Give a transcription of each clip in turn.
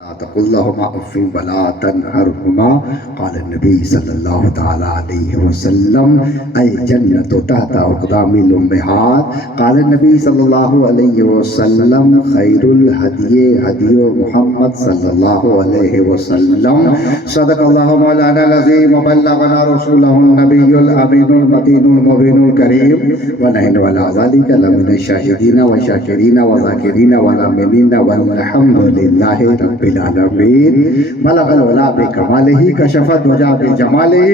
تقل لهما اف ولا تنهرهما قال النبي صلى الله تعالى عليه وسلم الجنة تحت أقدام الأمهات قال النبي صلى الله عليه وسلم خير الهدي هدي محمد صلى الله عليه وسلم صدق الله مولانا العظيم وبلغنا رسوله النبي الأمين المتين المبين الكريم ونحن على ذلك لمن الشاهدين والشاكرين والذاكرين والآمنين والحمد لله رب العالمين بلغ العلا بکمالہ کشف الدجا بجمالہ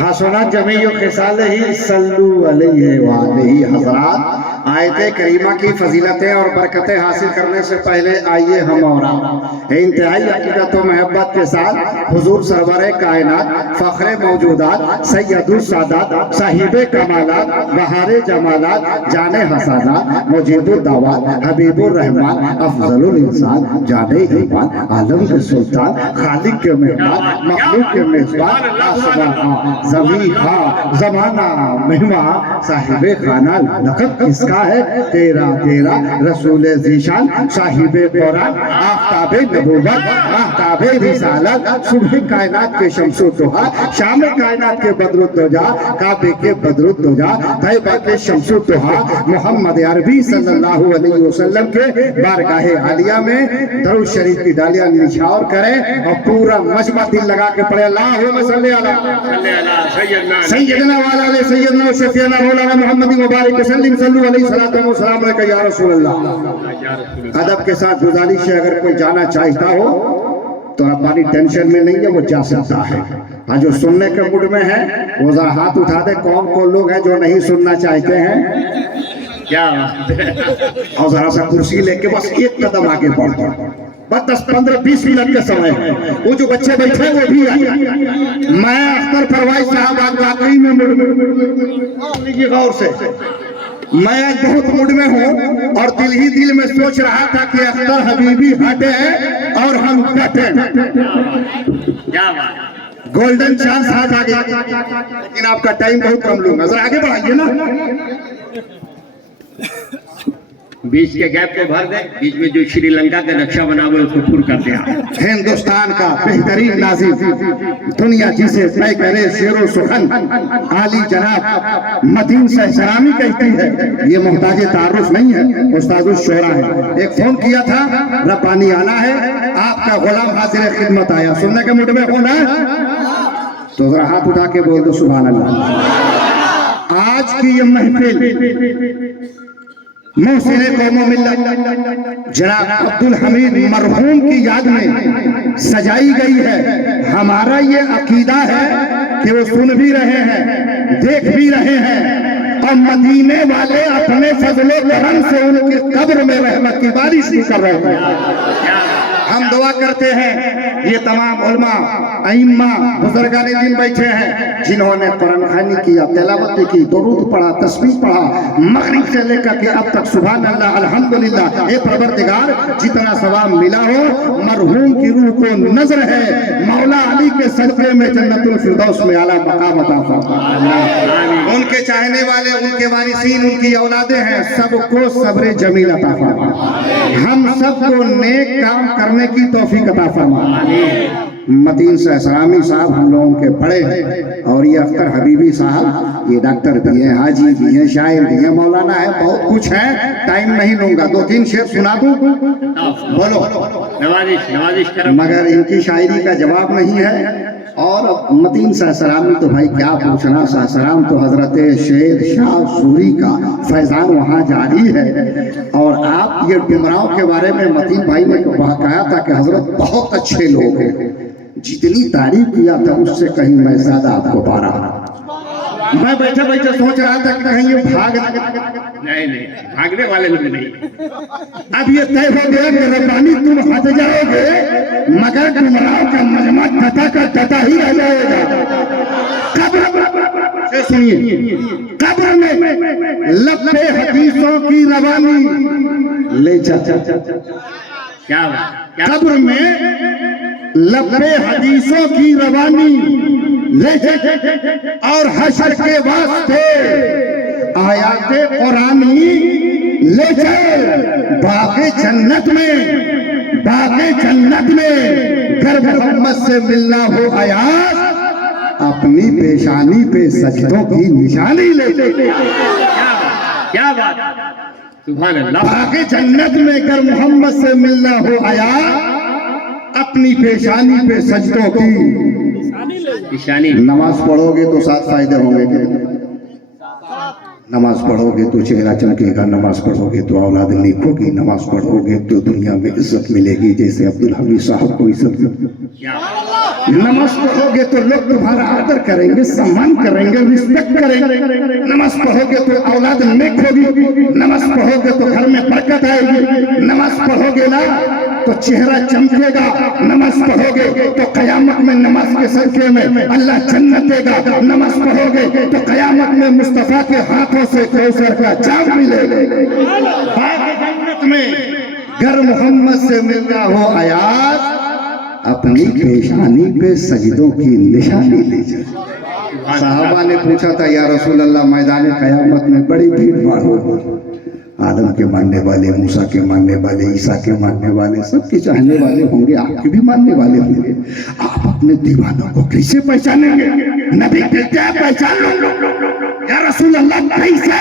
حسنت جمیع خصالہ صلو علیہ وآلہ حضرات آیت کریمہ کی فضیلتیں اور برکتیں حاصل کرنے سے پہلے آئیے ہم اور آپ انتہائی عقیدت و محبت کے ساتھ حضور سرور کائنات فخر موجودات سید السادات صاحب کمالات بہار جمالات جان حسانات مجیب الدعوات حبیب الرحمن افضل الانسان جان ایمان عالم کے سلطان خالق کے مہمان مخلوق کے میزبان آسمان زمین ہاں زمانہ مہمان صاحب خانہ لقب کس کا ہے تیرا تیرا رسول ذیشان صاحب قرآن آفتاب نبوت آفتاب رسالت صبح کائنات کے شمس و ضحیٰ شام کائنات کے بدر الدجا کعبے کے بدر الدجا طیبہ کے شمس و ضحیٰ محمد عربی صلی اللہ علیہ وسلم کے بارگاہ عالیہ میں درود شریف کی ڈالیاں نچھاور کریں اور پورا مجمع دل لگا کے پڑھے اللہم صلی علی سیدنا والا علیہ سیدنا و شفیعنا مولانا محمد مبارک وسلم صلو علیہ السلام علیکہ یا رسول اللہ. ادب کے ساتھ گزارش ہے اگر کوئی جانا چاہتا ہو تو ہماری ٹینشن میں نہیں ہے وہ جا سکتا ہے. ہاں جو سننے کے موڈ میں ہے وہ ذرا ہاتھ اٹھا دے کون کون لوگ ہیں جو نہیں سننا چاہتے ہیں کیا اور ذرا سا کرسی لے کے بس ایک قدم آگے بڑھ بس 10-15-20 منٹ کا سمے ہے. وہ جو بچے بیٹھے وہ بھی آئے. میں اختر پروائز صاحب آج واقعی میں غور سے میں آج بہت موڈ میں ہوں اور دل ہی دل میں سوچ رہا تھا کہ اختر حبیبی ہٹے اور ہم ڈٹے. گولڈن چانس آج آگے لیکن آپ کا ٹائم بہت کم لوں گا ذرا آگے بڑھائیے نا. بیچ کے گیپ کو بھر دیں بیچ میں جو شری لنکا کا نقشہ بنا ہوا ہے اس کو پور کر دیں. ہندوستان کا بہترین ناظم دنیا جسے طے کرے شعر و سخن عالی جناب متین سے سلامی کہتی ہے. یہ محتاج تعارف نہیں ہے استاد الشعراء ہے. ایک فون کیا تھا ربانی آنا ہے آپ کا غلام حاضر خدمت آیا. سننے کے موڈ میں ہونا ہے تو ذرا ہاتھ اٹھا کے بول دو سبحان اللہ. آج کی یہ محفل محسن قوم و ملت جناب عبدالحمید مرحوم کی یاد میں سجائی گئی ہے. ہمارا یہ عقیدہ ہے کہ وہ سن بھی رہے ہیں دیکھ بھی رہے ہیں اور مدینے والے اپنے فضل و کرم سے ان کی قبر میں رحمت کی بارش بھی کر رہے ہیں. ہم دعا کرتے ہیں یہ تمام علماء ائمہ بزرگان دین بیٹھے ہیں جنہوں نے قرآن خوانی کیا تلاوت کی درود پڑھا تسبیح پڑھا مغرب سے لے کر کے اب تک سبحان اللہ الحمدللہ. اے پروردگار جتنا ثواب ملا ہو مرحوم کی روح کو نظر ہے مولا علی کے صدقے میں جنت الفردوس میں اعلیٰ مقام عطا فرما. ان کے چاہنے والے ان کے وارثین ان کی اولادیں ہیں سب کو صبر جمیل عطا فرما. ہم سب کو نیک کام کرنے کی توفیق عطا فرما. متین سے اسلامی صاحب ہم لوگوں کے بڑے ہیں اور یہ اختر حبیبی صاحب یہ ڈاکٹر بھی ہیں حاجی بھی ہیں شاعر بھی ہیں مولانا ہے بہت کچھ ہے. ٹائم نہیں لوں گا 2-3 شعر سنا دوں بولو مگر ان کی شاعری کا جواب نہیں ہے. اور متین سہ سلامی تو بھائی کیا پوچھنا سہ سلام تو حضرت شیر شاہ سوری کا فیضان وہاں جاری ہے. اور آپ یہ ڈمراؤں کے بارے میں متین بھائی نے کہا تھا کہ حضرت بہت اچھے لوگ ہیں. جتنی تعریف کیا تھا اس سے کہیں میں زیادہ آپ کو پا رہا. میں بیٹھے بیٹھے سوچ رہا تھا کہ کہیں یہ نہیں بھاگنے والے لوگ نہیں. اب یہ طے ہو گیا کہ ربانی تم ہٹ جاؤ گے مگر ڈمراؤں کا مجمع ٹٹا کا ٹٹا ہی رہ جائے گا. سنیے قبر میں لب پہ حدیثوں کی روانی لے کیا قبر میں لب پہ حدیثوں کی روانی لے اور حشر کے واسطے آیات قرآنی لے باغ جنت میں باقی جنت میں گر محمد سے ملنا ہو ایاز اپنی پیشانی پہ سجدوں کی نشانی لیتے کیا بات سبحان اللہ باقی جنت میں گر محمد سے ملنا ہو ایاز اپنی پیشانی پہ سجدوں کی نشانی نماز پڑھو گے تو 7 فائدے ہوں گے کہ نماز پڑھو گے تو چہرہ چمکے گا، نماز پڑھو گے تو اولاد نیک ہوگی، نماز پڑھو گے تو دنیا میں عزت ملے گی جیسے عبدالحمید صاحب کو عزت ملے گی، نماز پڑھو گے تو لوگ تمہارا آدر کریں گے، سمان کریں گے، رسپیکٹ کریں گے، نماز پڑھو گے تو اولاد نیک ہوگی، نماز پڑھو گے تو گھر میں برکت آئے گی، نماز پڑھو گے نا تو چہرہ چمکے گا، نماز پڑھو گے تو قیامت میں نماز کے صدقے میں اللہ جنت دے گا، نماز پڑھو گے تو قیامت میں مصطفیٰ کے ہاتھوں سے کوثر کا جام ملے گا، باقی جنت میں گر محمد سے ملنا ہو ایاز اپنی پیشانی پہ سجدوں کی نشانی لیجیے۔ صحابہ نے پوچھا تھا یا رسول اللہ میدان قیامت میں بڑی بھیڑ بھاڑ ہوگی، آدم کے ماننے والے، موسیٰ کے ماننے والے، عیسیٰ کے ماننے والے، سب کے چاہنے والے ہوں گے، آپ کے بھی ماننے والے ہوں گے، آپ اپنے دیوانوں کو کیسے پہچانیں گے؟ نبی کہتے ہیں پہچان لو یا رسول اللہ کیسے؟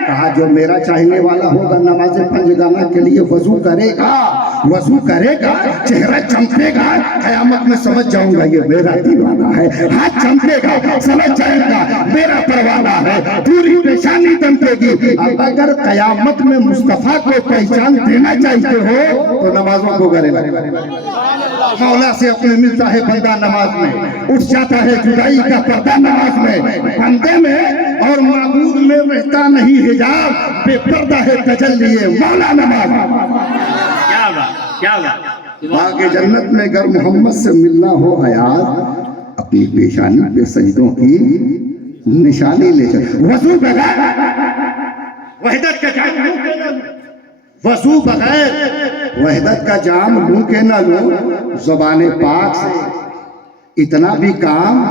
کہا جو میرا چاہنے والا ہوگا نماز پنجگانہ کے لیے وضو کرے گا، چہرہ چمکے گا، قیامت میں سمجھ جاؤں گا یہ میرا دیوانہ ہے، ہاتھ چمکے گا سمجھ جائے گا میرا پروانہ ہے، پوری پیشانی دمکے گی۔ اب اگر قیامت میں مصطفیٰ کو پہچان دینا چاہتے ہو تو نمازوں کو کرے گا، مولا سے اپنے ملتا ہے بندہ نماز میں، اٹھ جاتا ہے جدائی کا پردہ نماز میں، بندے میں اور معبود میں رہتا نہیں حجاب، بے پردہ ہے تجلی مولا نماز۔ کیا بات باقی جنت میں گر محمد سے ملنا ہو ایاز اپنی پیشانی پہ سجدوں کی نشانی لے کر وضو بغیر وحدت کا جام وضو بغیر وحدت کا جام لوں کہ نہ لوں، زبان پاک سے اتنا بھی کام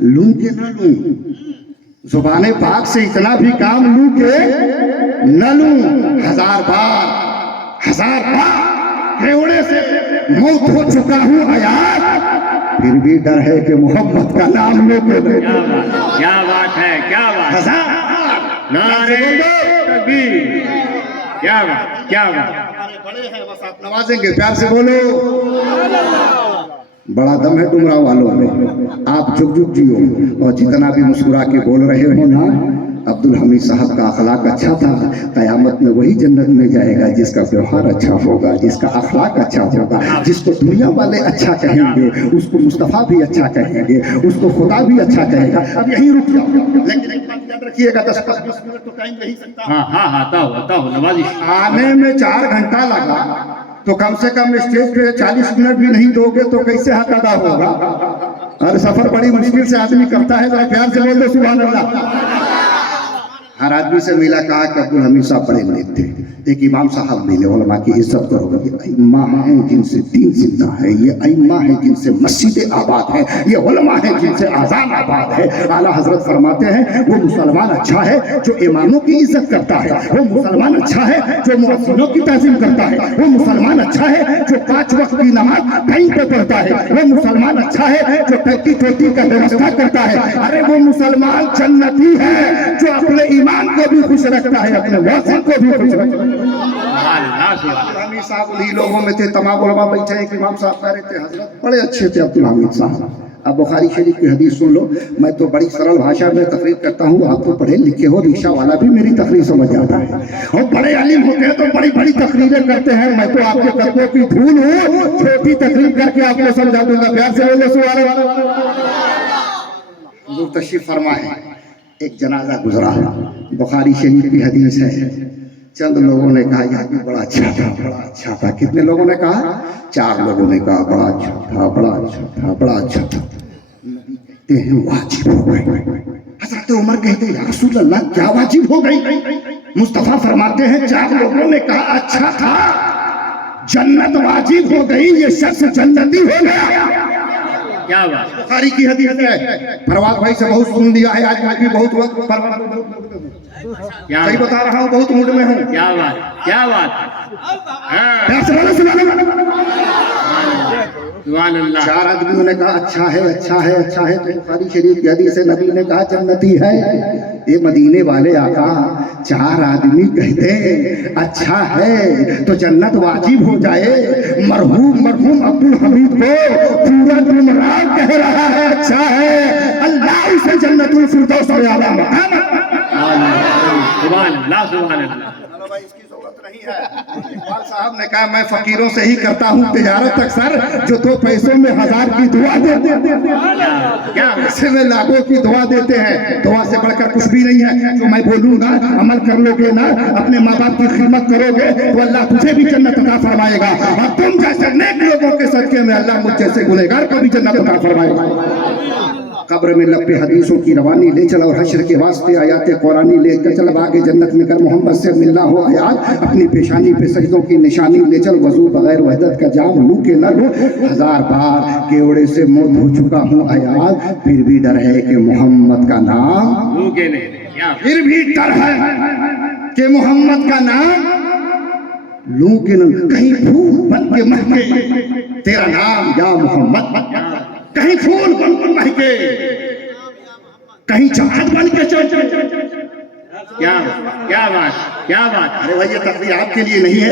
لوں کہ نہ لوں، زبان پاک سے اتنا بھی کام لوں کہ نہ لوں، 1000 بار کیوڑے سے موت ہو چکا ہوں ایاز پھر بھی ڈر ہے کہ محمد کا نام لے کے کیا بات ہے، کیا بات، نعرہ تکبیر، کیا بات بڑے ہیں بس آپ نوازیں گے، پیار سے بولو، بڑا دم ہے ڈمرا والوں میں، آپ جھک جیو اور جتنا بھی مسکرا کے بول رہے ہو نا، عبدالحمید صاحب کا اخلاق اچھا تھا، قیامت میں وہی جنت میں جائے گا جس کا ویوہار اچھا ہوگا، جس کا اخلاق اچھا ہوگا، جس کو دنیا والے اچھا کہیں گے، اس کو مصطفیٰ بھی اچھا کہیں گے، اس کو خدا بھی اچھا کہے گا۔ اب یہیں رک جاؤ، لیکن ایک بات یاد رکھیے گا 10-15 منٹ تو ٹائم نہیں سکتا، آتا ہو نوازش آنے میں 4 گھنٹہ لگا تو کم سے کم اسٹیج پہ 40 منٹ بھی نہیں دو گے تو کیسے حق ادا ہوگا؟ اور سفر بڑی مشکل سے آدمی کرتا ہے، ذرا پیار سے بول دو سبحان اللہ۔ ہر آدمی سے ملا، کہا کہ عبدالحمید صاحب بڑے نیک تھے، ایک امام صاحب ملے، علماء کی عزت کرو، یہ ائمہ ہیں جن سے دین زندہ ہے، یہ ائمہ ہیں جن سے مسجدیں آباد ہیں، یہ علماء ہیں جن سے آذان آباد ہے۔ اعلیٰ حضرت فرماتے ہیں وہ مسلمان اچھا ہے جو اماموں کی عزت کرتا ہے، وہ مسلمان اچھا ہے جو مؤذنوں کی تعظیم کرتا ہے، وہ مسلمان اچھا ہے جو 5 وقت کی نماز ٹائم پہ پڑھتا ہے، وہ مسلمان اچھا ہے جو ٹکی ٹوٹی کا ویوستھا کرتا ہے۔ ارے وہ مسلمان جنتی ہے جو اپنے ایمان کو بھی خوش رکھتا ہے، اپنے واصل کو بھی خوش رکھتا ہے۔ عبدالحمید صاحب انہی لوگوں میں تھے، تمام علماء بیٹھے، ایک امام صاحب کہہ رہے تھے حضرت بڑے اچھے تھے عبدالحمید صاحب۔ اب بخاری شریف کی حدیث سن لو، میں تو بڑی سرل بھاشا میں تقریر کرتا ہوں، آپ تو پڑھے لکھے ہو، رکشہ والا بھی میری تقریر سمجھ جاتا ہے، اور بڑے عالم ہوتے ہیں تو بڑی بڑی تقریریں کرتے ہیں، میں تو آپ کے قدموں کی دھول ہوں، چھوٹی تقریر کر کے آپ کو سمجھا دوں گا، پیار سے بولو سبحان اللہ۔ حضور تشریف فرمائے، ایک جنازہ گزرا، بخاری شریف کی حدیث ہے، چند لوگوں نے کہا یہ آدمی بڑا اچھا تھا، بڑا اچھا تھا۔ کتنے لوگوں نے کہا؟ 4 لوگوں نے کہا بڑا اچھا تھا، بڑا اچھا تھا، بڑا اچھا تھا۔ نبی کہتے ہیں واجب ہو گئی۔ حضرت عمر کہتے ہیں یا رسول اللہ کیا واجب ہو گئی؟ مصطفیٰ فرماتے ہیں 4 لوگوں نے کہا اچھا تھا، جنت واجب ہو گئی، یہ شخص جنتی ہو گیا۔ کیا بات، بخاری کی حدیث ہے۔ پرواد بھائی سے بہت سن لیا ہے، آج بھی بہت وقت کیا صحیح بتا رہا ہوں، بہت موڈ میں ہوں. کیا بات، کیا بات. ہاں پیار سے بولو سبحان اللہ. سبحان اللہ. 4 آدمیوں نے کہا اچھا ہے اچھا ہے اچھا ہے. تو بخاری شریف کی حدیث ہے، نبی نے کہا جنتی ہے. یہ مدینے والے آقا 4 آدمی کہتے اچھا ہے تو جنت واجب ہو جائے. مرحوم عبد الحمید کو پورا گمراہ کہہ رہا ہے اچھا ہے. اللہ اسے جنت الفردوس میں اعلیٰ مقام. سبحان اللہ سبحان اللہ. اس کی ضرورت نہیں ہے. اقبال صاحب نے کہا میں فقیروں سے ہی کرتا ہوں تجارت اکثر، جو 2 پیسوں میں 1000 کی دعا دیتے ہیں، کیا ایسے میں لاکھوں کی دعا دیتے ہیں. دعا سے بڑھ کر کچھ بھی نہیں ہے. جو میں بولوں گا عمل کر لو گے نا، اپنے ماں باپ کی خدمت کرو گے تو اللہ تجھے بھی جنت عطا فرمائے گا، اور تم جیسے نیک لوگوں کے صدقے میں اللہ مجھ جیسے گنہگار کو بھی جنت عطا فرمائے گا. قبر میں لب پہ حدیثوں کی روانی لے چل، اور حشر کے واسطے آیات قرآنی لے کر چل. آگے جنت میں کر محمد سے ملنا ہو آیات، اپنی پیشانی پہ سجدوں کی نشانی لے چل. وضو بغیر وحدت کا جام لوں کہ نہ لوں، 1000 بار کیوڑے سے موت ہو چکا ہوں آیات. پھر بھی ڈر ہے کہ محمد کا نام، پھر بھی ڈر ہے کہ محمد کا نام لوں کہ نہ. کہیں پھول بن کے مہکے تیرا نام یا محمد، کہیں پھول بن کے مہکے، کہیں چاند بن کے چل. کیا بات، کیا بات. ارے بھائی یہ تقریر آپ کے لیے نہیں ہے،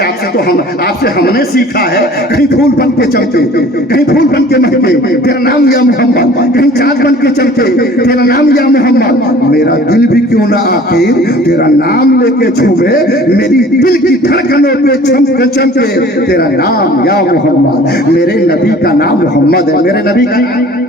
آپ سے ہم نے سیکھا ہے. کہیں پھول بن کے چلتے، کہیں پھول بن کے مہکے تیرا نام یا محمد، کہیں چاند بن کے چلتے تیرا نام یا محمد. میرا دل بھی کیوں نہ آخر تیرا نام لے کے چھوے، میری دل کی دھڑکنوں پہ چمکے تیرا نام یا محمد. میرے نبی کا نام محمد ہے. میرے نبی کا نام،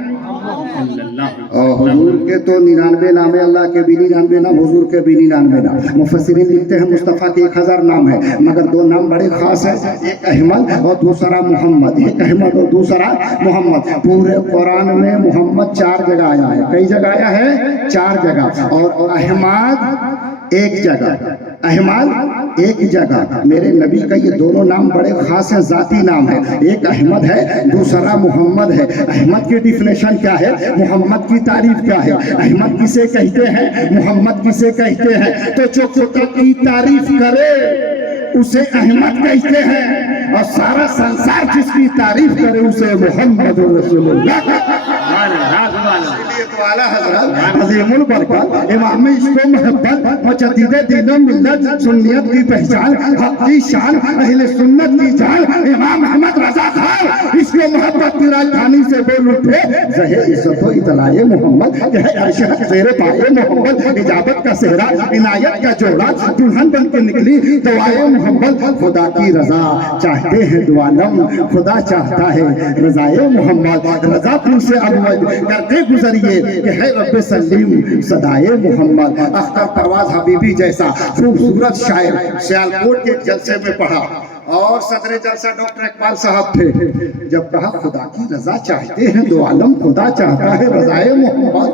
اور حضور کے تو 99 نام ہے، اللہ کے بھی 99 نام، حضور کے بھی 99 نام. مفسرین لکھتے ہیں مصطفیٰ کے 1000 نام ہے، مگر 2 نام بڑے خاص ہیں، ایک احمد اور دوسرا محمد. ایک احمد اور دوسرا محمد. پورے قرآن میں محمد 4 جگہ آیا ہے. کئی جگہ آیا ہے؟ 4 جگہ. اور احمد 1 جگہ، احمد 1 جگہ. میرے نبی کا یہ دونوں نام بڑے خاص ہیں، ذاتی نام ہے. ایک احمد ہے، دوسرا محمد ہے. احمد کی ڈیفینیشن کیا ہے؟ محمد کی تعریف کیا ہے؟ احمد کسے کہتے ہیں؟ محمد کسے کہتے ہیں؟ تو جو خدا کی تعریف کرے اسے احمد کہتے ہیں، اور سارا سنسار جس کی تعریف کرے اسے محمد رسول اللہ. تو اعلیٰ حضرت عظیم البرکت امام عشق و محبت مجدد دین و ملت سنیت کی پہچان حق کی شان اہل سنت کی جان امام احمد رضا خان عشق و محبت کی راجدھانی سے بول اٹھے. زہر عزت و اطلاع محمد کہ ہے عرش حق زیر پائے محمد. اجابت کا صحرا عنایت کا جوڑا دلہن بن کے نکلی دعائے محمد. خدا کی رضا چاہتے ہیں دو عالم، خدا چاہتا ہے رضائے محمد. رضا پور سے اول کرتے گزریے کہ ہے رب سلیم صدائے محمد. اختر پرواز حبیبی جیسا خوبصورت شاعر سیالکوٹ کے جلسے میں پڑھا، اور صدر جلسہ ڈاکٹر اقبال صاحب تھے. جب کہا خدا کی رضا چاہتے ہیں دو عالم، خدا چاہتا ہے رضائے محمد.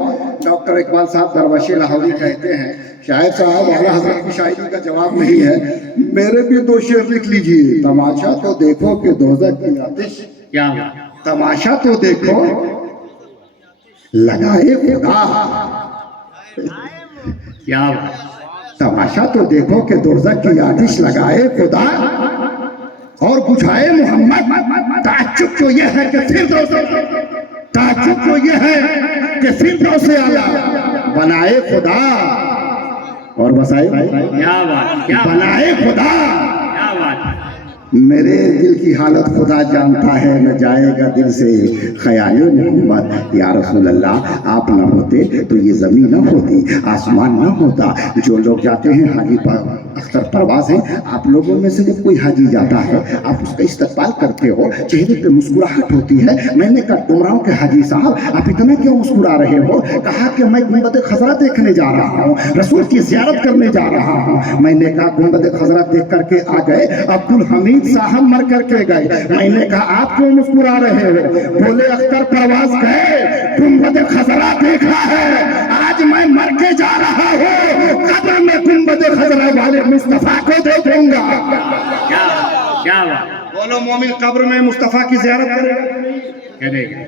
ڈاکٹر اقبال صاحب درویش لاہوری کہتے ہیں شاعر صاحب اعلیٰ حضرت کی شاعری کا جواب نہیں ہے، میرے بھی 2 شعر لکھ لیجئے. تماشا تو دیکھو کہ دوزخ کی آتش، کیا تماشا تو دیکھو لگائے خدا، کیا بات. تماشا تو دیکھو کہ دوزخ کی آتش لگائے خدا اور بجھائے محمد. تعجب تو یہ ہے کہ تعجب تو یہ ہے کہ فردوس اعلیٰ بنائے خدا اور بسائے کیا بات، کیا بنائے خدا. کیا بات. میرے دل کی حالت خدا جانتا ہے، نہ جائے گا دل سے خیال محمد. یا رسول اللہ آپ نہ ہوتے تو یہ زمین نہ ہوتی، آسمان نہ ہوتا. جو لوگ جاتے ہیں حاجی اختر پرواز ہیں، آپ لوگوں میں سے جب کوئی حاجی جاتا ہے آپ اس کا استقبال کرتے ہو، چہرے پہ مسکراہٹ ہوتی ہے. میں نے کہا گمراہوں کے حاجی صاحب آپ اتنا کیوں مسکرا رہے ہو؟ کہا کہ میں گنبد خضرا دیکھنے جا رہا ہوں، رسول کی زیارت کرنے جا رہا ہوں. میں نے کہا گنبد خضرا دیکھ کر کے آ گئے، عبد الحمید صاحب مر کر کے گئے. میں نے کہا آپ کیوں مسکرا رہے ہو؟ بولے اختر پرواز گئے، گنبد خضرا دیکھا ہے، آج میں مر کے جا رہا ہوں، قبر میں گنبد خضرا والے مصطفیٰ کو دیکھوں گا. کیا بات. بولو مومن قبر میں مصطفیٰ کی زیارت کرے. کرے گا.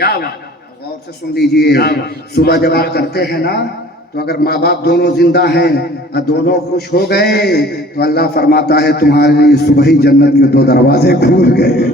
کیا بات غور سے سن لیجئے، صبح جب آپ کرتے ہیں نا تو اگر ماں باپ دونوں زندہ ہیں اور دونوں خوش ہو گئے تو اللہ فرماتا ہے تمہارے لیے صبح ہی جنت کے 2 دروازے کھول گئے.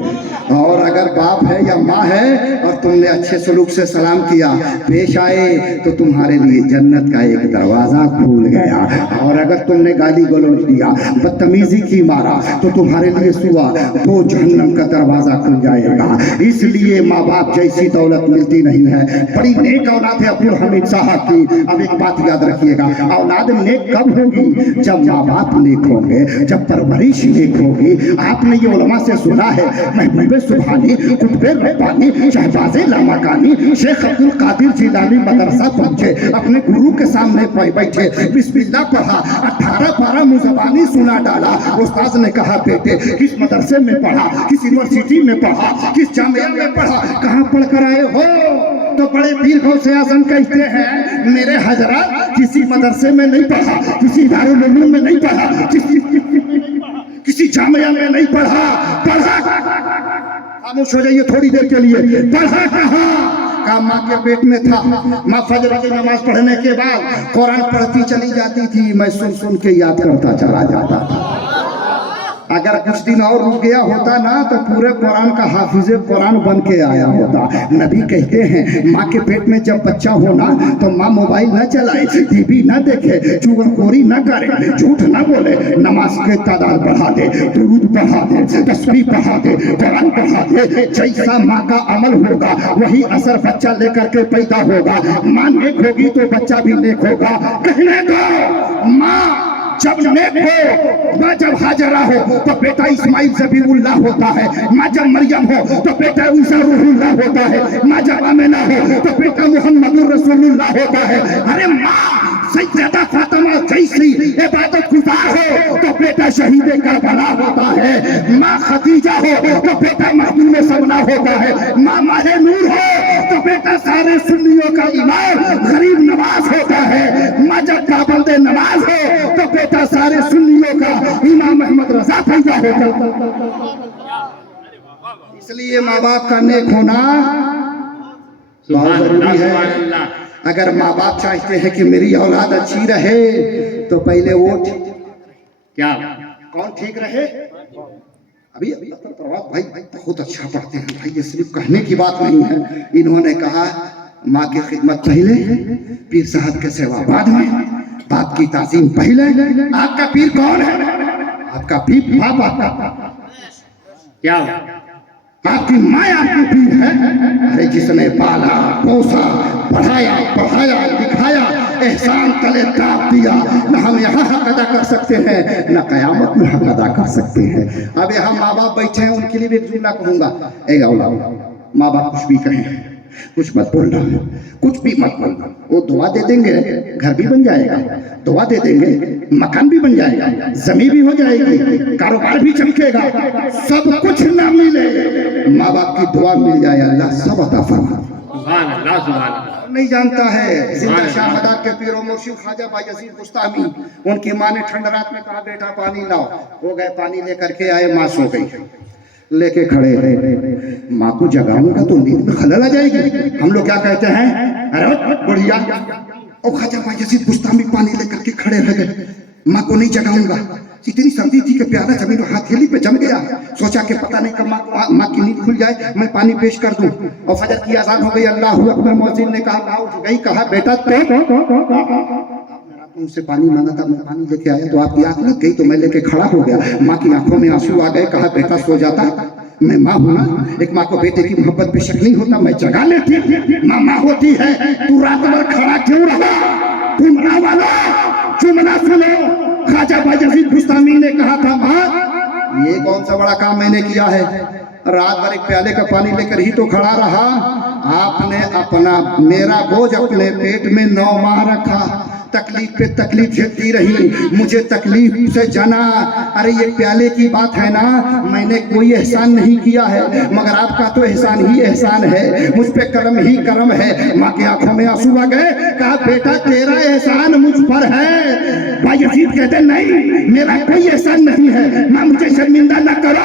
اور اگر باپ ہے یا ماں ہے اور تم نے اچھے سلوک سے سلام کیا، پیش آئے، تو تمہارے لیے جنت کا 1 دروازہ کھول گیا. اور اگر تم نے گالی گلوچ دیا، بدتمیزی کی مارا، تو تمہارے لیے صبح 2 جہنم کا دروازہ کھل جائے گا. اس لیے ماں باپ جیسی دولت ملتی نہیں ہے. بڑی نیک اولاد ہے عبدالحمید صاحب کی. اب ایک بات یاد رکھیے گا، اولاد نیک کب ہوگی؟ جب ماں باپ نیک ہوں گے، جب پرورش نیک ہوگی. آپ نے یہ علماء سے سنا ہے، محبوب سبحانی، قطب ربانی، شہباز لامکانی، شیخ عبدالقادر جیلانی مدرسہ پہنچے، اپنے گرو کے سامنے بیٹھے، بسم اللہ پڑھا، 18 پارہ مزبانی سنا ڈالا. استاذ نے کہا بیٹے کس مدرسے میں پڑھا، کس یونیورسٹی میں پڑھا، کس جامعہ میں پڑھا، کہاں پڑھ کر آئے ہو؟ تو بڑے پیر غوث اعظم کہتے ہیں میرے حضرت کسی مدرسے میں نہیں پڑھا، کسی دارالعلوم میں نہیں پڑھا، کسی جامعہ میں نہیں پڑھا. پڑھا خاموش ہو جائیے تھوڑی دیر کے لیے. پڑھا کہاں؟ ماں کے پیٹ میں تھا. ماں فجر کی نماز پڑھنے کے بعد قرآن پڑھتی چلی جاتی تھی، میں سن سن کے یاد کرتا چلا جاتا تھا. اگر کچھ دن اور رک گیا ہوتا نا تو پورے قرآن کا حافظ قرآن بن کے آیا ہوتا. نبی کہتے ہیں ماں کے پیٹ میں جب بچہ ہونا تو ماں موبائل نہ چلائے، ٹی وی نہ دیکھے، چغل خوری نہ کرے، جھوٹ نہ بولے، نماز کے تعداد بڑھا دے، درود پڑھا دے، تسبیح پڑھا دے، قرآن پڑھا دے. جیسا ماں کا عمل ہوگا وہی اثر بچہ لے کر کے پیدا ہوگا. ماں نیک ہوگی تو بچہ بھی نیک ہوگا. کہنے دو ماں جب نیک ہو، ماں جب حاجرہ ہو تو بیٹا اسماعیل ذبیح اللہ ہوتا ہے. ماں جب مریم ہو تو بیٹا عیسیٰ روح اللہ ہوتا ہے. ماں جب آمنہ ہو تو بیٹا محمد رسول اللہ ہوتا ہے. ارے ماں سیدہ فاطمہ جیسی عبادت گزار ہو تو بیٹا شہید کربلا ہوتا ہے. ماں خدیجہ ہو تو بیٹا محبوب سمنا ہوتا ہے. ماں ماہ نور ہو تو بیٹا سارے سنیوں کا امام غریب نواز ہوتا ہے. ماں جب پابند نماز ہو تو بیٹا سارے سنیوں کا امام احمد رضا پیدا ہوتا. اس لیے ماں باپ کا نیک ہونا بہت ضروری ہے. اگر ماں باپ چاہتے ہیں کہ میری اولاد اچھی رہے تو پہلے ووٹ کیا کون ٹھیک رہے. ابھی پروات بھائی بہت اچھا پڑھتے ہیں بھائی، یہ صرف کہنے کی بات نہیں ہے. انہوں نے کہا ماں کی خدمت پہلے، پیر صاحب کے سوا بعد میں، باپ کی تعظیم پہلے. آپ کا پیر کون ہے؟ آپ کا پیر باپ. آپ کا کیا آپ کی ماں آپ کی پیر ہے. ارے جس نے پالا پوسا پڑھایا پڑھایا لکھایا احسان تلے داب دیا، نہ ہم یہاں حق ادا کر سکتے ہیں نہ قیامت میں حق ادا کر سکتے ہیں. اب یہاں ماں باپ بیٹھے ہیں، ان کے لیے بھی ایک جملہ کہوں گا. اے اولاد، ماں باپ کچھ بھی کہیں، کچھ مت بولنا، کچھ بھی مت بولنا. وہ دعا دے دیں گے گھر بھی بن جائے گا، دعا دے دیں گے مکان بھی بن جائے گا، زمین بھی ہو جائے گی، کاروبار بھی چمکے گا. سب کچھ نہ ملے، ماں باپ کی دعا مل جائے، اللہ سب عطا فرما. سبحان اللہ سبحان اللہ. نہیں جانتا ہے زندہ شاہ مدار کے پیر و مرشد خواجہ بایزید بستامی، ان کی ماں نے ٹھنڈ رات میں کہا بیٹا پانی لاؤ. وہ گئے پانی لے کر کے آئے، ماں سو گئی. لے کے کھڑے رہے. ماں کو جگاؤں گا تو نیند میں خلل آ جائے گی. ہم لوگ کیا کہتے ہیں، ارے بڑھیا. اور خواجہ بایزید بستامی پانی لے کر کے کھڑے رہ گئے. ماں کو نہیں جگاؤں گا. اتنی سردی تھی کہ پیالہ زمین ہتھیلی پہ جم گیا. سوچا کہ پتہ نہیں کب ماں کی نیند کھل جائے میں پانی پیش کر دوں. اور فجر کی اذان ہو گئی، اللہ اکبر. مؤذن نے کہا ماں اٹھ گئی. کہا بیٹا ان سے پانی مانگا تھا، میں پانی لے کے آیا تو آپ کی آنکھ لگ گئی تو میں لے کے کھڑا ہو گیا. ماں کی آنکھوں میں آنسو آ گئے. کہا بیٹا سو جاتا، میں ماں ہوں نا. ایک ماں کو بیٹے کی محبت پہ شک نہیں ہوتا، میں جگا لیتی. ماں ماں ہوتی ہے. تو رات بھر کھڑا کیوں رہا؟ تم ماں والا جملہ سنو. خواجہ بایزید بستامی نے کہا تھا ماں یہ کون سا بڑا کام میں نے کیا ہے، رات بھر ایک پیالے کا پانی لے کر ہی تو کھڑا رہا. آپ نے اپنا میرا بوجھ اپنے پیٹ میں 9 ماہ رکھا، تکلیف پہ تکلیف جھیلتی رہی، مجھے تکلیف سے جنا. ارے یہ پیالے کی بات ہے نا، میں نے کوئی احسان نہیں کیا ہے، مگر آپ کا تو احسان ہی احسان ہے، مجھ پہ کرم ہی کرم ہے. ماں کی آنکھوں میں آنسو آ گئے. کہا بیٹا تیرا احسان مجھ پر ہے. بایزید کہتے نہیں میرا کوئی احسان نہیں ہے، ماں مجھے شرمندہ نہ کرو.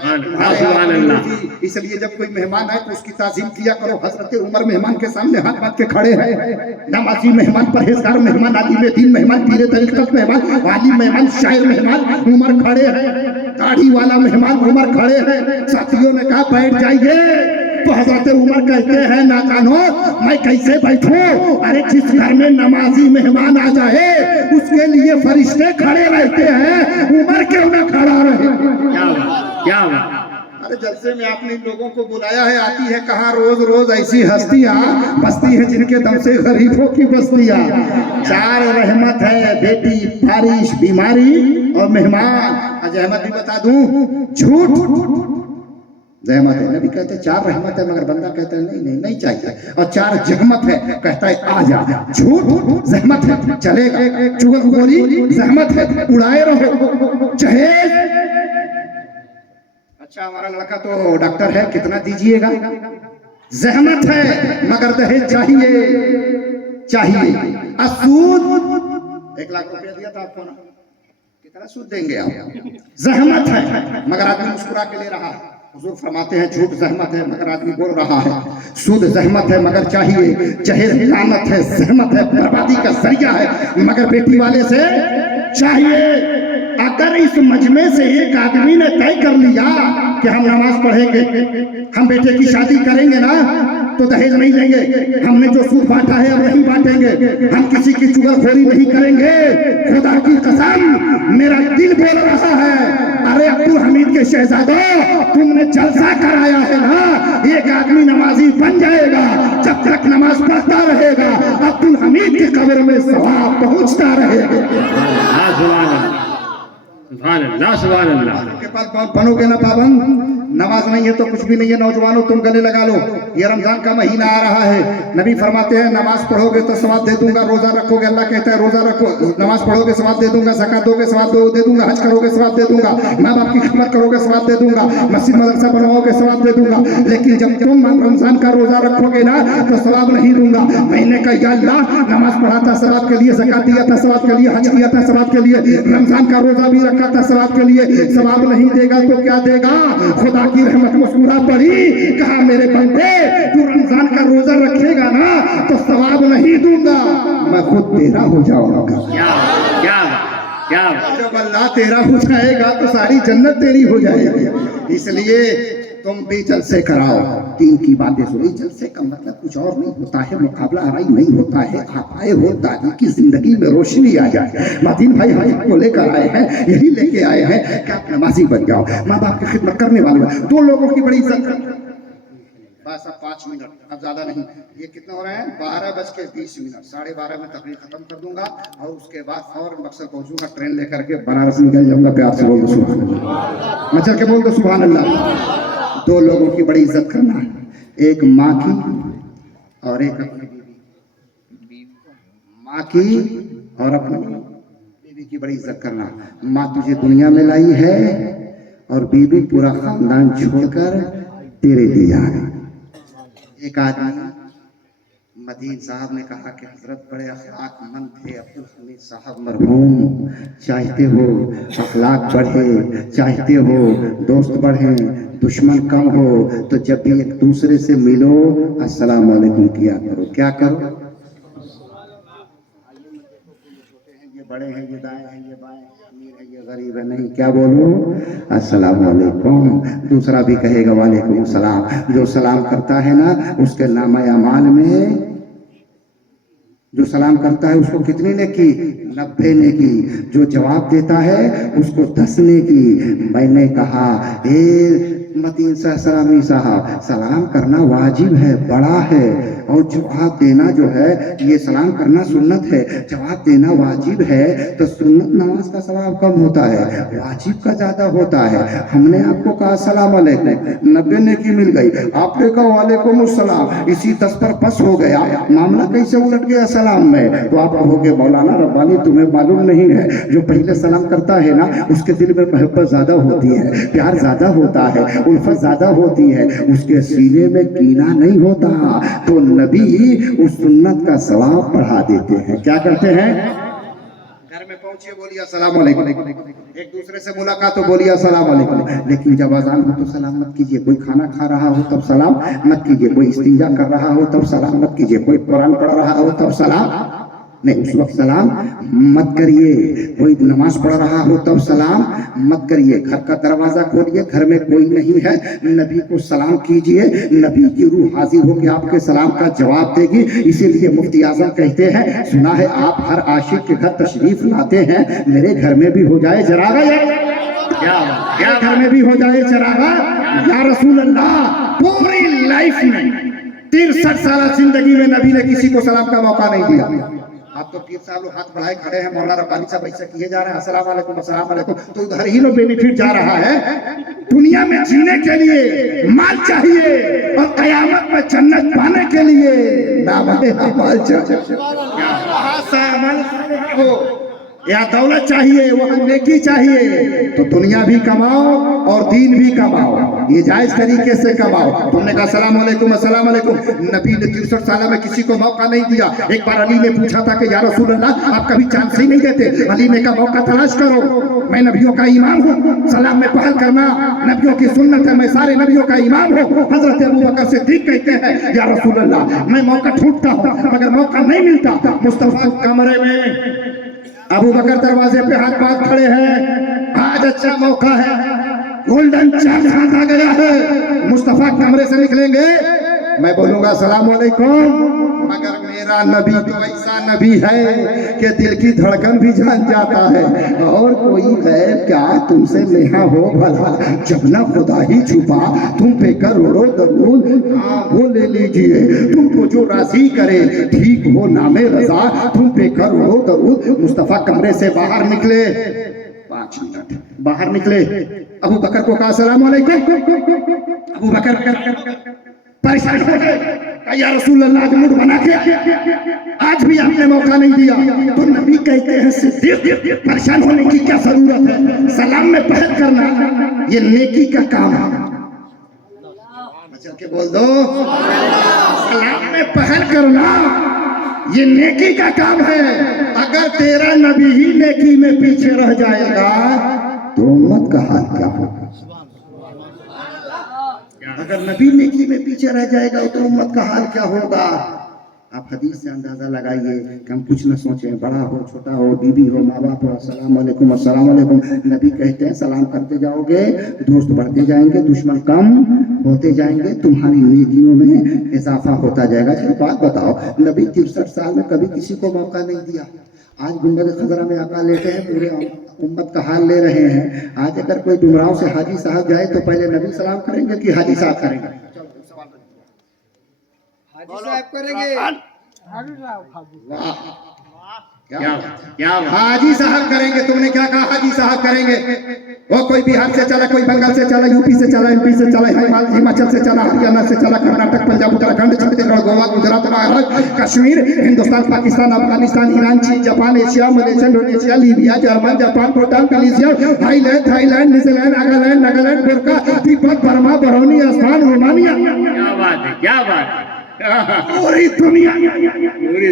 سبحان اللہ. اس لیے جب کوئی مہمان آئے تو اس کی تعظیم کیا کرو. حضرت عمر مہمان کے سامنے ہاتھ باندھ کے کھڑے ہیں. نمازی مہمان، پرہیزگار مہمان، عالم دین مہمان، پیر طریقت مہمان، عالم مہمان، شاعر مہمان عمر کھڑے ہیں. داڑھی والا مہمان عمر کھڑے ہیں. ساتھیوں نے کہا بیٹھ جائیے تو حضرت عمر کہتے ہیں ناکانو میں کیسے بیٹھوں؟ ارے جس گھر میں نمازی مہمان آ جائے اس کے لیے فرشتے کھڑے رہتے ہیں، عمر کیوں نہ کھڑا رہے؟ کیا بات. ارے جلسے میں آپ نے ان لوگوں کو بلایا ہے، آتی ہے کہاں روز روز ایسی ہستیاں بستی ہیں جن کے دم سے غریبوں کی بستیاں. چار رحمت ہے، بیٹی، بارش، بیماری اور مہمان. آج احمد بھی بتا دوں، جھوٹ زحمت ہے. نبی کہتے ہیں چار رحمت ہے، مگر بندہ کہتا ہے نہیں چاہیے. اور چار جہمت ہے، کہتا ہے آ جا. جھوٹ زحمت ہے، چلے گا. چغل خوری زحمت ہے، اڑائے رہو. جہیز، اچھا ہمارا لڑکا تو ڈاکٹر ہے، کتنا دیجئے گا؟ زحمت ہے مگر دہیج چاہیے. السود، 1 لاکھ روپیہ دیا تھا آپ کو نا، کتنا سود دیں گے آپ؟ زحمت ہے مگر آدمی مسکرا کے لے رہا ہے. حضور فرماتے ہیں جھوٹ زحمت ہے مگر آدمی بول رہا ہے. سود زحمت ہے مگر چاہیے. جہیز لعنت ہے، زحمت ہے، بربادی کا ذریعہ ہے مگر بیٹی والے سے چاہیے. اگر اس مجمع سے ایک آدمی نے طے کر لیا کہ ہم نماز پڑھیں گے، ہم بیٹے کی شادی کریں گے نا تو دہیج نہیں لیں گے، ہم نے جو سود بانٹا ہے اب نہیں بانٹیں گے، ہم کسی کی چغل خوری نہیں کریں گے، خدا کی قسم میرا دل بول رہا ہے. ارے عبدالحمید کے شہزادوں، تم نے جلسہ کرایا ہے نا، ایک آدمی نمازی بن جائے گا جب تک نماز پڑھتا رہے گا، عبدالحمید کی قبر میں ثواب پہنچتا رہے گا. سبحان اللہ سبحان اللہ. کے پاس بنو گے نا پابند، نماز نہیں ہے تو کچھ بھی نہیں ہے. نوجوانوں تم گلے لگا لو، یہ رمضان کا مہینہ آ رہا ہے. نبی فرماتے ہیں نماز پڑھو گے تو ثواب دے دوں گا. روزہ رکھو گے، اللہ کہتا ہے روزہ رکھو، نماز پڑھو گے ثواب دے دوں گا. زکات دو گے ثواب دے دوں گا. حج کرو گے ثواب دے دوں گا. ماں باپ کی خدمت کرو گے ثواب دے دوں گا. مسجد مدرسہ بنواؤ گے ثواب دے دوں گا. لیکن جب تم رمضان کا روزہ رکھو گے نا تو ثواب نہیں دوں گا. میں نے کہا یا اللہ، نماز پڑھا تھا ثواب کے لیے، زکات دیا تھا ثواب کے لیے، حج کیا تھا ثواب کے لیے، رمضان کا روزہ بھی رکھا تھا ثواب کے لیے، ثواب نہیں دے گا تو کیا دے گا؟ خدا کی رحمت مسکرا پڑی، کہا میرے بندے تو رمضان کا روزہ رکھے گا نا تو ثواب نہیں دوں گا، میں خود تیرا ہو جاؤں گا. جب اللہ تیرا ہو جائے گا تو ساری جنت تیری ہو جائے گی. اس لیے تم بھی جلسے کراؤ. دین کی باتیں سنی. جلسے کا مطلب کچھ اور نہیں ہوتا ہے، مقابلہ آرائی نہیں ہوتا ہے. آپ آئے ہو تاکہ کی زندگی میں روشنی آ جائے. مدین بھائی ہم کو لے کر آئے ہیں، یہی لے کے آئے ہیں کہ آپ نمازی بن جاؤ، ماں باپ کی خدمت کرنے والے. 2 لوگوں کی بڑی عزت کریں. بس اب 5 منٹ، اب زیادہ نہیں. یہ کتنے ہو رہے ہیں؟ 12:20. 12:30 میں تقریر ختم کر دوں گا اور اس کے بعد فوراً مقصد پہنچوں گا. ٹرین لے کر کے بنارس نکل جاؤں گا. پیار سے بول دو سبحان اللہ. مچل کے بول دو سبحان اللہ. 2 لوگوں کی بڑی عزت کرنا ہے، ایک ماں کی اور ایک اپنی بیوی. ماں کی اور اپنی بیوی کی بڑی عزت کرنا. ماں تجھے دنیا میں لائی ہے اور بیوی پورا خاندان چھوڑ کر تیرے لیے آ گئی. ایک آدمی مدین صاحب نے کہا کہ حضرت بڑے اخلاق مند تھے عبدالحمید صاحب مرحوم، چاہتے ہو اخلاق بڑھے، چاہتے ہو دوست بڑھیں، دشمن کم ہو تو جب بھی ایک دوسرے سے ملو السلام علیکم کیا کرو. کیا کرو؟ یہ بڑے ہیں، یہ دائیں ہیں، یہ بائیں، امیر ہے، یہ غریب ہے، نہیں، کیا بولو؟ السلام علیکم. دوسرا بھی کہے گا وعلیکم السلام. جو سلام کرتا ہے نا اس کے نامہ اعمال میں، جو سلام کرتا ہے اس کو کتنی نیکی؟ 90 نیکی. جو جواب دیتا ہے اس کو 10 نیکی. میں نے کہا اے متین سلامی صاحب، سلام کرنا واجب ہے، بڑا ہے، اور جواب دینا جو ہے یہ سلام کرنا سنت ہے، جواب دینا واجب ہے. تو سنت نماز کا ثواب کم ہوتا ہے، واجب کا زیادہ ہوتا ہے. ہم نے آپ کو کہا السلام علیکم، 90 نیکی مل گئی. آپ نے کہا وعلیکم السلام، اسی 10 پر بس ہو گیا. معاملہ کیسے الٹ گیا سلام میں؟ تو آپ کہو گے مولانا ربانی تمہیں معلوم نہیں ہے، جو پہلے سلام کرتا ہے نا اس کے دل میں محبت زیادہ ہوتی ہے، پیار زیادہ ہوتا ہے، الفت زیادہ ہوتی ہے، اس کے سینے میں کینہ نہیں ہوتا. تو نبی اس سنت کا ثواب بڑھا دیتے ہیں. کیا کرتے ہیں؟ گھر میں پہنچیے بولیے السلام علیکم، ایک دوسرے سے ملاقات ہو بولیے السلام علیکم، لیکن جب اذان ہو تو سلام مت کیجیے، کوئی کھانا کھا رہا ہو تب سلام مت کیجیے، کوئی استنجا کر رہا ہو تب سلام مت کیجیے، کوئی قرآن پڑھ رہا ہو تب سلام نہیں، اس وقت سلام مت کریے، کوئی نماز پڑھ رہا ہو تب سلام مت کریے، گھر کا دروازہ کھولیے، گھر میں کوئی نہیں ہے، نبی کو سلام کیجیے، نبی کی روح حاضر ہو کے آپ کے سلام کا جواب دے گی۔ اسی لیے مفتی اعظم کہتے ہیں سنا ہے آپ ہر عاشق کے گھر تشریف لاتے ہیں، میرے گھر میں بھی ہو جائے چراغا، یا گھر میں بھی ہو جائے چراغا یا رسول اللہ۔ پوری لائف میں 63 سالہ زندگی میں نبی نے کسی کو سلام کا موقع نہیں دیا۔ آپ تو پیر صاحب لوگ ہاتھ بڑھائے کھڑے ہیں، مولانا ربانی صاحب ایسا کیے جا رہے ہیں السلام علیکم السلام علیکم، تو ادھر ہی لوگ بینیفٹ جا رہا ہے۔ دنیا میں جینے کے لیے مال چاہیے اور قیامت میں جنت پانے کے لیے مال چاہیے، یا دولت چاہیے، وہ نیکی چاہیے، تو دنیا بھی کماؤ اور دین بھی کماؤ، یہ جائز طریقے سے کماؤ۔ تم نے کہا السلام علیکم السلام علیکم، نبی نے 63 سالہ میں کسی کو موقع نہیں دیا۔ ایک بار علی نے پوچھا تھا کہ یا رسول اللہ آپ کبھی چانس ہی نہیں دیتے، علی نے کہا موقع تلاش کرو، میں نبیوں کا امام ہوں، سلام میں پہل کرنا نبیوں کی سنت ہے، میں سارے نبیوں کا امام ہوں۔ حضرت ابوبکر صدیق کہتے ہیں یا رسول اللہ میں موقع ڈھونڈتا ہوں مگر موقع نہیں ملتا۔ مصطفیٰ کمرے میں ابو بکر دروازے پہ ہاتھ پاس کھڑے ہیں، آج اچھا موقع ہے، گولڈن چانس ہاتھ آ گیا ہے، مصطفیٰ کمرے سے نکلیں گے، میں بولوں گا السلام علیکم، مگر میرا نبی تو ایسا نبی ہے کہ دل کی دھڑکن بھی جان جاتا ہے، اور کوئی غیر کیا تم سے نیہا ہو بھلا، جب نہ خدا ہی چھپا تم پہ کروڑوں درود، ہاں وہ لے لیجئے تم کو جو راضی کرے، ٹھیک ہو نام رضا تم پہ کروڑوں درود۔ مصطفیٰ کمرے سے باہر نکلے، 5 منٹ باہر نکلے، ابو بکر کو کہا السلام علیکم، ابو بکر پریشان ہو گئے، یا رسول اللہ آج موڈ بنا کے آج بھی آپ نے موقع نہیں دیا، تو نبی کہتے ہیں صدیق پریشان ہونے کی کیا ضرورت ہے، سلام میں پہل کرنا یہ نیکی کا کام ہے، چل کے بول دو سلام میں پہل کرنا یہ نیکی کا کام ہے۔ اگر تیرا نبی ہی نیکی میں پیچھے رہ جائے گا تو امت کا حال کیا ہوگا؟ اگر نبی نیکی میں پیچھے رہ جائے گا تو امت کا حال کیا ہوگا؟ آپ حدیث سے اندازہ لگائیے کہ ہم کچھ نہ سوچیں، بڑا ہو چھوٹا ہو، بیوی ہو ماں باپ ہو، السلام علیکم السلام علیکم، نبی کہتے ہیں سلام کرتے جاؤ گے دوست بڑھتے جائیں گے، دشمن کم ہوتے جائیں گے، تمہاری نیکیوں میں اضافہ ہوتا جائے گا۔ چلو بات بتاؤ، نبی 63 سال میں کبھی کسی کو موقع نہیں دیا، آج گنبد خضرا میں آقا لیٹے ہیں، پورے امت کا حال لے رہے ہیں۔ آج اگر کوئی گمراہوں سے حاجی صاحب جائے تو پہلے نبی سلام کریں گے کہ حاجی صاحب کریں گے؟ حاجی صاحب کریں گے، حاجی صاحب کریں گے، تم نے کیا کہا حاجی صاحب کریں گے؟ وہ کوئی بہار سے چلا، کوئی بنگال سے چلا، یو پی سے چلا، ایم پی سے چلا، ہماچل سے چلا، ہریانہ سے چلا، کرناٹک، پنجاب، اتراکھنڈ، چھتیس گڑھ، گوا، گجرات، مہاراشٹر، کشمیر، ہندوستان، پاکستان، افغانستان، ایران، چین، Japan, Asia, Malaysia, Indonesia, Libya, German, Japan, Bhutan, Malaysia, Thailand, New Zealand, Nagaland, Gorkha, Tibet, Burma, Brunei, آسمان، رومانیہ، کیا بات ہے، کیا بات ہے، پوری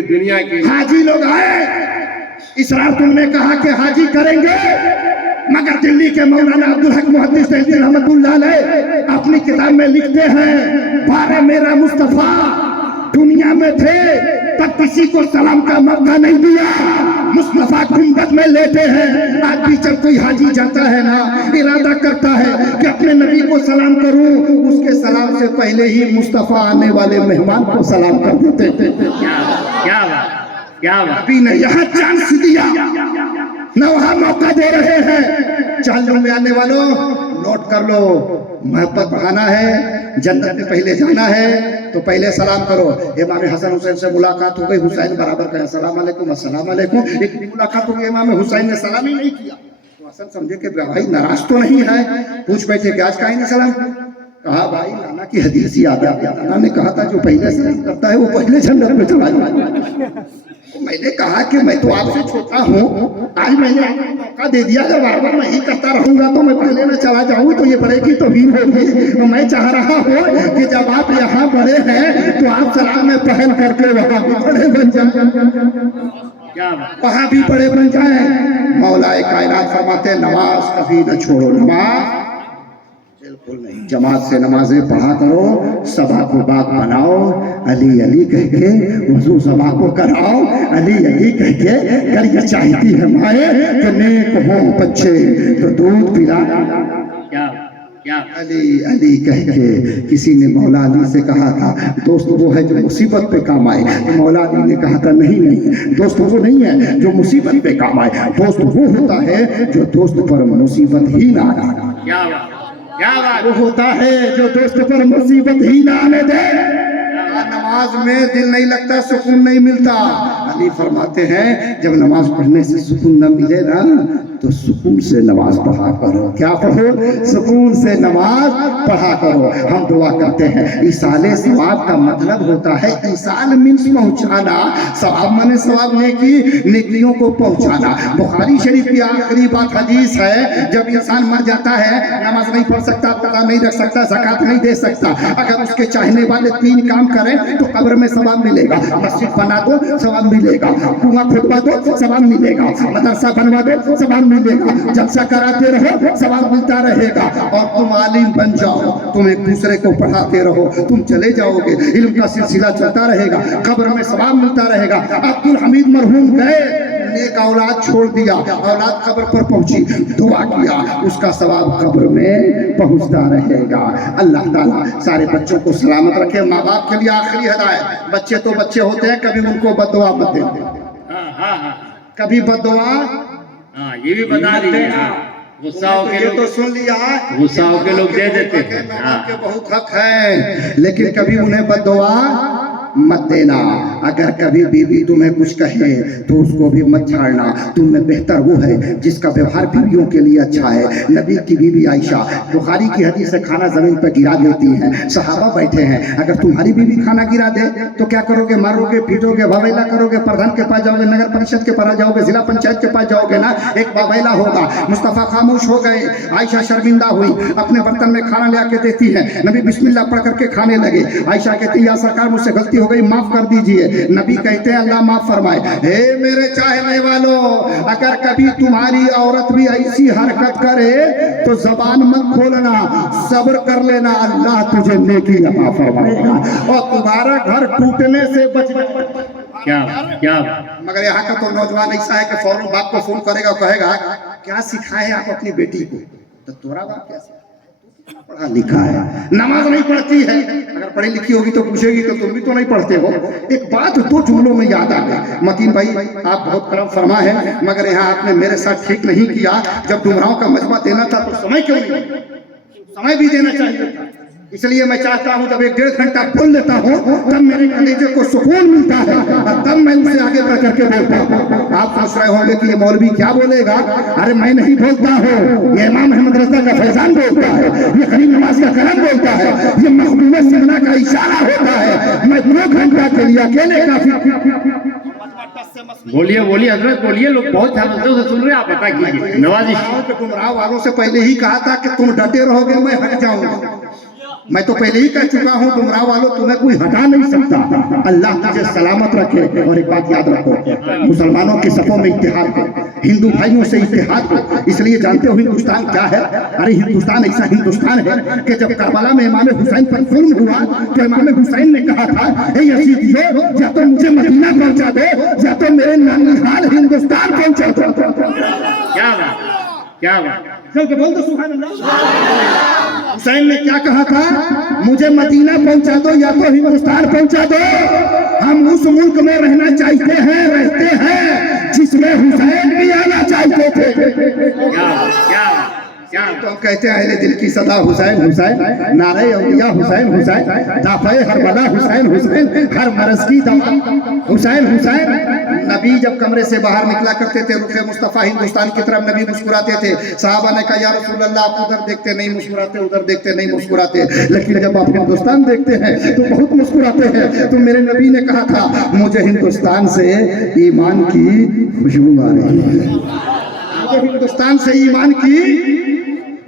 دنیا کی حاجی لوگ آئے۔ اسرار تم نے کہا کہ حاجی کریں گے، مگر دلی کے مولانا عبدالحق محدث دہلوی رحمت اللہ علیہ اپنی کتاب میں لکھتے ہیں بارے میرا مصطفیٰ دنیا میں تھے تب کسی کو سلام کا موقع نہیں دیا، مصطفیٰ گنبد میں لیٹے ہیں، آج بھی جب کوئی حاجی جاتا ہے نا ارادہ کرتا ہے کہ اپنے نبی کو سلام کروں، اس کے سلام سے پہلے ہی مصطفیٰ آنے والے مہمان کو سلام کر دیتے ہیں۔ کیا بات، کیا بات، نبی نے یہاں چانس دیا نہ وہاں موقع دے رہے ہیں۔ چالوں میں آنے والوں نوٹ کر لو، محبت بڑھانا ہے، جنت میں پہلے جانا ہے تو پہلے سلام کرو۔ امام حسن حسین سے ملاقات ہو گئی، حسین برابر کہا السلام علیکم السلام علیکم، ایک ملاقات ہو گئی امام حسین نے سلام ہی نہیں کیا تو حسن سمجھے کہ بھائی ناراض تو نہیں ہے، پوچھ بیٹھے کہ آج کہیں نہیں سلام؟ کہا بھائی نانا کی حدیث یاد آ گیا، نانا نے کہا تھا جو پہلے سلام کرتا ہے وہ پہلے جنت میں چلا جائے۔ میں نے کہا کہ میں تو آپ سے چھوٹا ہوں، آج میں نے موقع دے دیا، جب بار بار میں ہی کرتا رہوں گا تو میں پہلے نہ چلا جاؤں تو یہ بڑے کی توہین ہوگی۔ میں چاہ رہا ہوں کہ جب آپ یہاں بڑے ہیں تو آپ سلام میں پہل کر کے وہاں بھی بڑے بن جائیں۔ کیا بات وہاں بھی بڑے بن جائیں. مولا کائنات فرماتے ہیں نماز کبھی نہ چھوڑو. نماز بالکل نہیں. جماعت سے نمازیں پڑھا کرو. صبا کو باغ بناؤ. علی علی کہہ کے وضو صبا کو کراؤ. علی علی کہہ کے کر چاہتی ہے مائیں کہ نیک ہوں بچے تو دودھ پلا. کیا علی علی کہہ کے کسی نے مولا علی سے کہا تھا دوست وہ ہے جو مصیبت پہ کام آئے. مولا علی نے کہا تھا نہیں دوست وہ نہیں ہے جو مصیبت پہ کام آئے. دوست وہ ہوتا ہے جو دوست پر مصیبت ہی نہ آئے. کیا بات وہ ہوتا ہے جو دوست پر مصیبت ہی نہ آنے دے. نماز میں دل نہیں لگتا سکون نہیں ملتا. علی فرماتے ہیں جب نماز پڑھنے سے سکون نہ ملے نا تو سکون سے نماز پڑھا کرو. کیا پڑھو؟ سکون سے نماز پڑھا کرو. ہم دعا کرتے ہیں ایصال ثواب کا مطلب ہوتا ہے ایصال مینس پہنچانا. ثواب مانے ثواب نیکیوں کو پہنچانا. بخاری شریف کی آخری بات حدیث ہے جب انسان مر جاتا ہے نماز نہیں پڑھ سکتا قضا نہیں رکھ سکتا زکات نہیں دے سکتا. اگر اس کے چاہنے والے 3 کام کریں تو قبر میں ثواب ملے گا. مسجد بنا دو ثواب ملے گا. کنواں کھدوا دو ثواب ملے گا. مدرسہ بنوا دو ثواب ملے گا. جلسہ کراتے رہو ثواب ملتا رہے گا. اور تم عالم بن جاؤ تم ایک دوسرے کو پڑھاتے رہو تم چلے جاؤ گے علم کا سلسلہ چلتا رہے گا. قبر میں ثواب ملتا رہے گا. عبدالحمید مرحوم گئے نیک اولاد چھوڑ دیا. اولاد قبر پر پہنچی دعا کیا اس کا ثواب قبر میں پہنچتا رہے گا. اللہ تعالیٰ سارے بچوں کو سلامت رکھے. ماں باپ کے لیے آخری ہدایت بچے تو بچے ہوتے ہیں کبھی ان کو بد دعا مت دیں. کبھی بد دعا یہ بھی بتا دیجیے. غصہ ہو کے یہ تو سن لیا غصہ ہو کے لوگ دے دیتے ہیں. کے بہت حق ہے لیکن کبھی انہیں بد دعا مت دینا. اگر کبھی بیوی تمہیں کچھ کہے تو اس کو بھی مت چھاڑنا. تم میں بہتر وہ ہے جس کا ویوہار بیویوں کے لیے اچھا ہے. نبی کی بیوی عائشہ بخاری کی حدیث سے کھانا زمین پر گرا دیتی ہیں. صحابہ بیٹھے ہیں اگر تمہاری بیوی کھانا گرا دے تو کیا کرو گے؟ مارو گے پیٹو گے واویلا کرو گے پردھان کے پاس جاؤ گے نگر پریشد کے پاس جاؤ گے ضلع پنچایت کے پاس جاؤ گے نا ایک واویلا ہوگا. مصطفیٰ خاموش ہو گئے. عائشہ شرمندہ ہوئی اپنے برتن میں کھانا لے کے دیتی ہے. نبی بسم اللہ پڑھ کر کے کھانے لگے. عائشہ کہتی یا سرکار مجھ سے غلطی ہو گئی معاف کر دیجئے. نبی کہتے ہیں اللہ معاف فرمائے. اے میرے چاہنے والوں اگر کبھی تمہاری عورت بھی ایسی حرکت کرے تو زبان مت کھولنا صبر کر لینا اللہ تجھے نیکی عطا فرمائے گا اور تمہارا گھر ٹوٹنے سے بچ کیا مگر یہاں کا تو نوجوان ایسا ہے کہ فوراً باپ کو فون کرے گا کہے گا کیا سکھائے آپ اپنی بیٹی کو؟ تو تورا باپ کیا سکھائے؟ پڑھا لکھا ہے نماز نہیں پڑھتی ہے. اگر پڑھی لکھی ہوگی تو پوچھے گی تو تم بھی تو نہیں پڑھتے ہو. ایک بات 2 جملوں میں یاد آ گئی. متین بھائی آپ بہت کرم فرما ہے مگر یہاں آپ نے میرے ساتھ ٹھیک نہیں کیا. جب ڈمراؤں کا مجمع دینا تھا تو سمے کیوں نہیں؟ سمے بھی دینا چاہیے تھا. اس لیے میں چاہتا ہوں جب 1-1.5 گھنٹہ بول لیتا ہوں تب میرے کلیجے کو سکون ملتا ہے اور تب میں ان سے آگے بڑھ کر کے بولتا ہوں. آپ سوچ رہے ہوں گے کہ یہ مولوی کیا بولے گا. ارے میں نہیں بولتا ہوں یہ امام احمد رضا کا فیضان بولتا ہے. یہ غریب نواز کا کرم بولتا ہے. یہ مخدوم سگنا کا اشارہ ہوتا ہے. میں 2 گھنٹہ کے لیے اکیلے کافی. بولیے حضرت بولیے. لوگ بہت دھیان سے سن رہے ہیں. آپ بتا کیجیے. نوازی گمراہ والوں سے پہلے ہی کہا تھا کہ تم ڈٹے رہو گے میں ہٹ جاؤں گا. میں تو پہلے ہی کہہ چکا ہوں گمراہ والوں تمہیں کوئی ہٹا نہیں سکتا. اللہ تجھے سلامت رکھے. اور ایک بات یاد رکھو مسلمانوں کے صفوں میں اتحاد ہو ہندو بھائیوں سے اتحاد ہو. اس لیے جانتے ہو ہندوستان کیا ہے؟ ارے ہندوستان ایسا ہندوستان ہے کہ جب کربلا میں امام حسین پر ظلم ہوا تو امام حسین نے کہا تھا اے یزیدیو یا تو مجھے مدینہ پہنچا دو یا تو میرے ننھال ہندوستان پہنچا دو. کیا بات بول دو سبحان اللہ. حسین نے کیا کہا تھا؟ مجھے مدینہ پہنچا دو یا تو ہندوستان پہنچا دو. ہم اس ملک میں رہنا چاہتے ہیں رہتے ہیں جس میں حسین بھی آنا چاہتے تھے. تو ہم کہتے ہیں اہل دل کی صدا حسین حسین نعرہ اولیاء حسین حسین دافع ہربلا حسین حسین ہر مرض کی دوا حسین حسین. نبی جب کمرے سے باہر نکلا کرتے تھے رخ مصطفیٰ ہندوستان کی طرف نبی مسکراتے تھے. صحابہ نے کہا یا رسول اللہ آپ ادھر دیکھتے نہیں مسکراتے ادھر دیکھتے نہیں مسکراتے لیکن جب آپ ہندوستان دیکھتے ہیں تو بہت مسکراتے ہیں. تو میرے نبی نے کہا تھا مجھے ہندوستان سے ایمان کی خوشبو آ رہی ہے. مجھے ہندوستان سے ایمان کی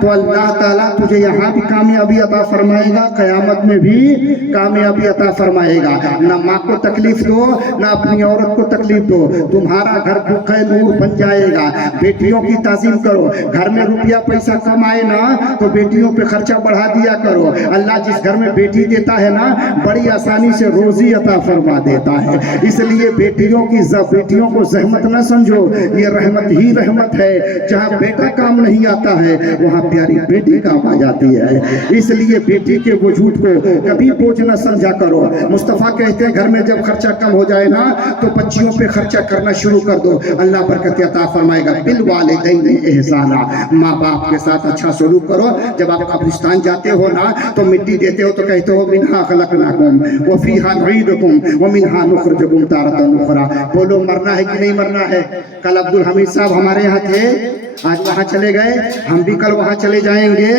تو اللہ تعالیٰ تجھے یہاں بھی کامیابی عطا فرمائے گا، قیامت میں بھی کامیابی عطا فرمائے گا۔ نہ ماں کو تکلیف دو نہ اپنی عورت کو تکلیف دو، تمہارا گھر بھوکے نور بن جائے گا۔ بیٹیوں کی تعظیم کرو، گھر میں روپیہ پیسہ کم آئے نا تو بیٹیوں پہ خرچہ بڑھا دیا کرو۔ اللہ جس گھر میں بیٹی دیتا ہے نا بڑی آسانی سے روزی عطا فرما دیتا ہے۔ اس لیے بیٹیوں کو زحمت نہ سمجھو، یہ رحمت ہی رحمت ہے۔ جہاں بیٹا کام نہیں آتا ہے وہاں پیاری بیٹی کام آ جاتی ہے۔ اس لیے بیٹی کے وجود کو کبھی بوجھ نہ سمجھا کرو۔ مصطفیٰ کہتے ہیں گھر میں جب خرچہ کم ہو جائے نا تو بچیوں پہ خرچہ کرنا شروع کر دو، اللہ برکت عطا فرمائے گا۔ بالوالدین احسانا، ماں باپ کے ساتھ اچھا سلوک کرو۔ جب آپ قبرستان جاتے ہو نا تو مٹی دیتے ہو تو کہتے ہو منہا خلقناکم وفیہا نعیدکم ومنہا نخرجکم تارۃ اخری۔ بولو مرنا ہے کہ نہیں مرنا ہے؟ کل عبدالحمید صاحب ہمارے یہاں تھے، آج وہاں چلے گئے، ہم بھی کل وہاں چلے جائیں گے۔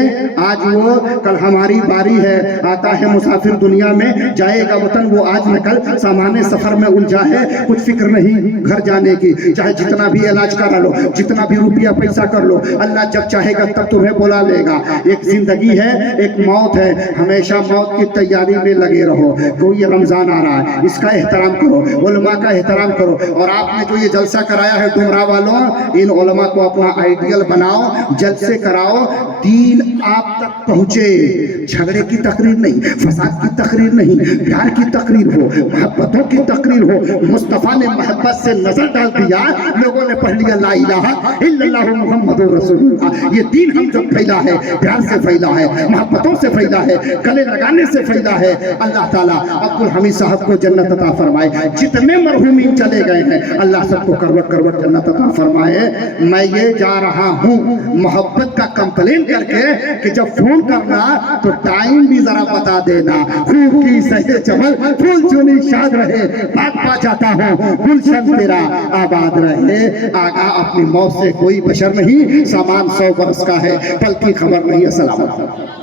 آج وہ کل ہماری باری ہے، آتا ہے مسافر دنیا میں، جائے گا وطن وہ آج نہ کل۔ سامان سفر میں الجھا ہے، کچھ فکر نہیں گھر جانے کی، چاہے جتنا بھی علاج کرا لو، جتنا بھی روپیہ پیسہ کر لو، اللہ جب چاہے گا تب تمہیں بلا لے گا۔ ایک زندگی ہے، ایک موت ہے، ہمیشہ موت کی تیاری میں لگے رہو۔ کوئی رمضان آ رہا ہے، اس کا احترام کرو، علماء کا احترام کرو۔ اور آپ نے جو یہ جلسہ کرایا ہے ڈمرا والوں، ان علماء کو اپنا آئیڈیل بناؤ، جلسے کراؤ، دین آپ تک پہنچے۔ جھگڑے کی تقریر نہیں، فساد کی تقریر نہیں، پیار کی تقریر ہو، محبتوں کی تقریر ہو۔ مصطفیٰ نے محبت سے نظر ڈال دیا، لوگوں نے پڑھ لیا لا الہ الا اللہ محمد رسول اللہ۔ یہ دین ہم جو پھیلا ہے پیار سے پھیلا ہے، محبتوں سے پھیلا ہے، گلے لگانے سے پھیلا ہے۔ اللہ تعالیٰ عبدالحمید صاحب کو جنت عطا فرمائے، جتنے مرحومین چلے گئے ہیں اللہ سب کو کروٹ کروٹ جنت عطا فرمائے۔ میں یہ جا رہا ہوں محبت کا کمپلین کر کے کہ جب فون کرنا تو ٹائم بھی ذرا بتا دینا۔ خوب کی سہے چمن پھول چنی شاد رہے، بات پا جاتا ہوں گلشن تیرا آباد رہے۔ آگا اپنی موت سے کوئی بشر نہیں، سامان 100 برس کا ہے، پل کی خبر نہیں۔ السلام علیکم۔